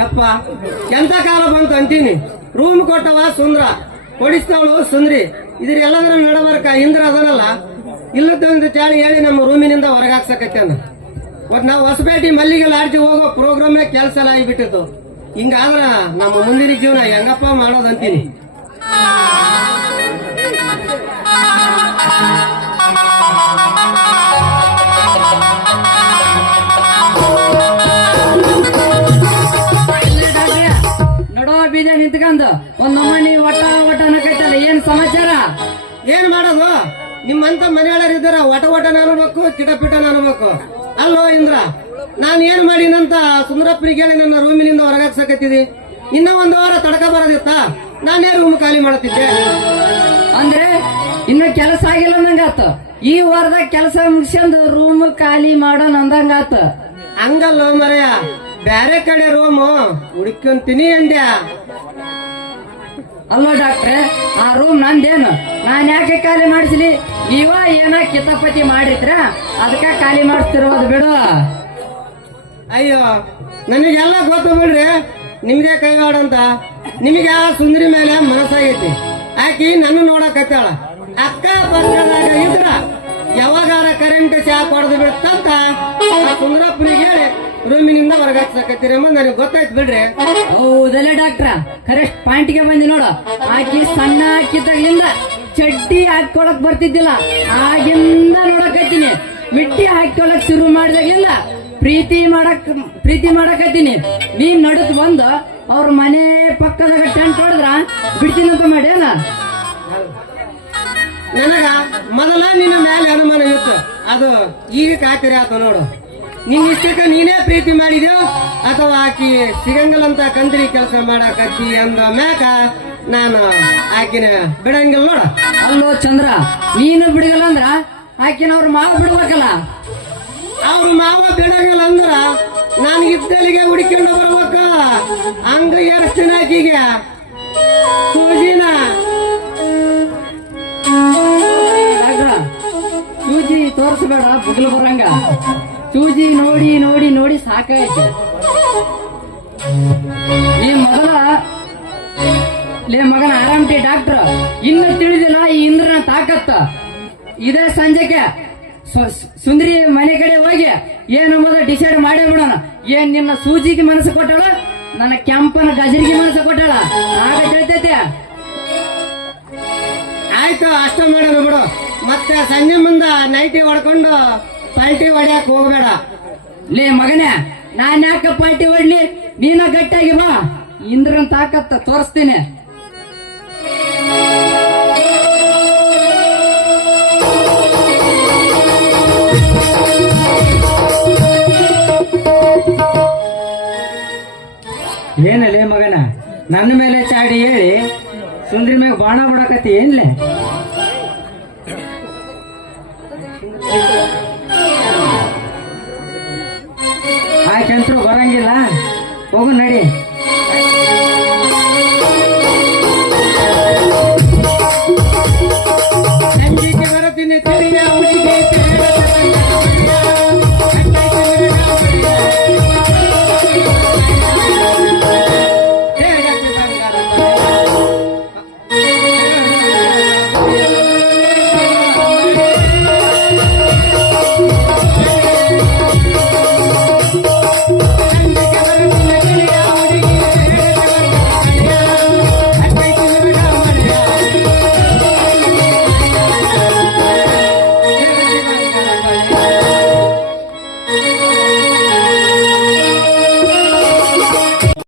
ಯಪ್ಪ, ಎಂತ ಕಾಲ ಬಂತು ಅಂತೀನಿ? ರೂಮ್ ಕೊಟ್ಟವ ಸುಂದ್ರ, ಕೊಡಿಸ್ತವಳು ಸುಂದ್ರಿ. ಇದ್ರ ಎಲ್ಲದರ ನಡಬರ್ಕ ಇಂದ್ರ ಅದನಲ್ಲ. ತಂದು ಚಾಳಿ ಹೇಳಿ ನಮ್ಮ ರೂಮಿನಿಂದ ಹೊರಗಾಕ್ಸಕತ್ತೇನ. ಒಟ್ ನಾವು ಹೊಸಪೇಟೆ ಮಲ್ಲಿಗೆ ಲಾಡ್ಜಿ ಹೋಗೋ ಪ್ರೋಗ್ರಾಮ್ ಕೆಲಸ ಎಲ್ಲ ಆಗಿಬಿಟ್ಟಿತ್ತು. ಹಿಂಗಾದ್ರ ನಮ್ಮ ಮುಂದಿನ ಜೀವನ ಹೆಂಗಪ್ಪ ಮಾಡೋದಂತೀನಿ. ನಿಮ್ಮಂತ ಮನೆಯೊಳರಿದ್ದಾರ ಒಟ ಒಟನ ಅನ್ಬೇಕು ನಾನು ಅನ್ಬೇಕು ಅಲ್ಲೋ ಇಂದ್ರ ನಾನು ಏನ್ ಮಾಡಿನಂತ ಸುಂದರಪ್ಪನಿಗೆ ಹೇಳಿ ನನ್ನ ರೂಮಿನಿಂದ ಹೊರಗಾಕ್ಸಕತ್ತಿದಿ ಇನ್ನ ಒಂದು ವಾರ ತಡಕ ಬರೋದಿತ್ತ? ನಾನೇ ರೂಮ್ ಖಾಲಿ ಮಾಡುತ್ತಿದ್ದೆ ಅಂದ್ರೆ ಇನ್ನು ಕೆಲಸ ಆಗಿಲ್ಲ ಅಂದಂಗಾತ ಈ ವಾರದಾಗ ಕೆಲಸ ಮುಗಿಸ್ಕೊಂಡು ರೂಮ್ ಖಾಲಿ ಮಾಡೋ ಅಂದಂಗಾತ. ಹಂಗಲ್ಲೋ ಮರೆಯ ಬ್ಯಾರೆ ಕಡೆ ರೂಮು ಹುಡುಕೊಂತೀನಿ ಅಂದ್ಯಾ? ಅಲ್ವಾ ಡಾಕ್ಟ್ರೆ, ಆ ರೂಮ್ ನಂದೇನು? ನಾನ್ ಯಾಕೆ ಖಾಲಿ ಮಾಡಿಸ್ಲಿ? ನೀವ ಏನ ಕಿತಾಪತಿ ಮಾಡಿದ್ರ ಅದಕ್ಕ ಖಾಲಿ ಮಾಡಿಸ್ತಿರೋದು ಬಿಡು. ಅಯ್ಯೋ, ನನಗೆಲ್ಲ ಗೊತ್ತು ಬಿಡ್ರಿ. ನಿಮ್ಗೆ ಕೈಗಾಡಂತ ನಿಮಗೆ ಆ ಸುಂದರಿ ಮೇಲೆ ಮನಸ್ಸಾಗೈತಿ. ಆಕಿ ನನ್ನ ನೋಡಕತ್ತಾಳ. ಅಕ್ಕ ಪಕ್ಕದಾಗ ಇದ್ರ, ಯಾವಾಗಾರ ಕರೆಂಟ್ ಶಾಕ್ ಹೊಡೆದು ಬಿಡ್ತಂತ ಸುಂದರಪ್ಪನಿಗೆ ರೂಮಿನಿಂದ ಹೊರಗೆ ಎಂಬ ನನಗೆ ಗೊತ್ತಾಯ್ತು ಬಿಡ್ರಿ. ಹೌದಲ್ಲ ಡಾಕ್ಟ್ರ? ಕರೆಕ್ಟ್ ಪಾಯಿಂಟ್ಗೆ ಬಂದಿ ನೋಡು. ಆಕಿ ಸಣ್ಣ ಹಾಕಿದಾಗ್ಲಿಂದ ಚಡ್ಡಿ ಹಾಕೊಳಕ್ ಬರ್ತಿದ್ದಿಲ್ಲ. ಆಗಿಂದ ನೋಡಕತ್ತೀನಿ. ಮಿಟ್ಟಿ ಹಾಕೊಳಕ್ ಶುರು ಮಾಡಿದಾಗ್ಲಿಂದ ಪ್ರೀತಿ ಮಾಡಕ್ ಪ್ರೀತಿ ಮಾಡಕತ್ತೀನಿ. ನೀನ್ ನಡೆದು ಬಂದು ಅವ್ರ ಮನೆ ಪಕ್ಕದಾಗ ಟೆಂಟ್ ಹೊಡೆದ್ರ ಮಾಡಿ ಅಲ್ಲ? ನನಗ ಮೊದಲ ನಿನ್ನ ಮೇಲೆ ಅನುಮಾನ ಇತ್ತು ಅದು ಈಗ ಖಾತಿರಿ ಆತ ನೋಡು. ನಿನ್ ಇಷ್ಟಕ್ಕೆ ನೀನೇ ಪ್ರೀತಿ ಮಾಡಿದ್ಯೋ? ಅಥವಾ ಆಕಿ ಸಿಗಂಗಲ್ಲಂತ ಕಂದ್ರಿ ಕೆಲಸ ಮಾಡಕತ್ತಿ ಅಂದ ಮ್ಯಾಕ ನಾನು ಆಕಿನ ಬಿಡಂಗಿಲ್ಲ ನೋಡ. ಅಲ್ಲೋ ಚಂದ್ರ ನೀನು ಬಿಡಗಲ್ಲ ಅಂದ್ರ ಆಕಿನ ಅವ್ರ ಮಾವ ಬಿಡ್ಬೇಕಲ್ಲ? ಅವ್ರ ಮಾವ ಬಿಡಂಗಿಲ್ಲ ಅಂದ್ರ ನಾನು ಇದ್ದಲ್ಲಿಗೆ ಹುಡುಕೊಂಡು ಬರ್ಬೇಕ? ಹಂಗ ಏರ್ಸ್ತೀನಿ ಆಕಿಗೆ. ಸೂಜಿನ. ಸೂಜಿ ತೋರಿಸ್ಬೇಡ ಬುಗ್ಲು ಬರಂಗ. ಸೂಜಿ ನೋಡಿ ನೋಡಿ ನೋಡಿ ಸಾಕಾಯ್ತು. ಈ ಮೊದಲ ಲೇ ಮಗನ ಆರಾಮ್ಟಿ ಡಾಕ್ಟರ್. ಇನ್ನ ತಿಳಿದಿಲ್ಲ, ಈ ಇಂದ್ರನ ತಾಕತ್ತ. ಇದೇ ಸಂಜೆಗೆ ಸುಂದರಿ ಮನೆ ಕಡೆ ಹೋಗಿ ಏನು ಮೊದಲು ಡಿಸೈಡ್ ಮಾಡೇ ಬಿಡೋಣ. ಏನ್ ನಿನ್ನ ಸೂಜಿಗೆ ಮನಸ್ಸು ಕೊಟ್ಟಳ? ನನ್ನ ಕೆಂಪನ ಗಜರಿಗೆ ಮನಸ್ಸು ಕೊಟ್ಟಳ? ಆಗ ತಿಳಿತೈತೆ ಆಯ್ತು, ಅಷ್ಟ ಮಾಡೋಣ ಬಿಡು. ಮತ್ತೆ ಸಂಜೆ ಮುಂದ ನೈಟಿ ಹೊಡ್ಕೊಂಡು ಪಲ್ಟಿ ಹೊಡ್ಯಾಕ್ ಹೋಗ್ಬೇಡ. ಲೇ ಮಗನೇ, ನಾನ್ ಯಾಕ ಪಲ್ಟಿ ಹೊಡ್ಲಿ? ನೀನ ಗಟ್ಟಾಗಿ ಬಾ. ಇಂದ್ರನ್ ತಾಕತ್ತ ತೋರಿಸ್ತೀನಿ. ಏನಲೇ ಮಗನ, ನನ್ನ ಮೇಲೆ ಚಾಡಿ ಹೇಳಿ, ಸುಂದ್ರಿ ಮ್ಯಾಗ ಬಾಣ ಬಡಕತಿ ಏನ್ಲೆ? ಆಯ್ತಂತ್ರು ಬರಂಗಿಲ್ಲ? ಹೋಗು ನಡಿ.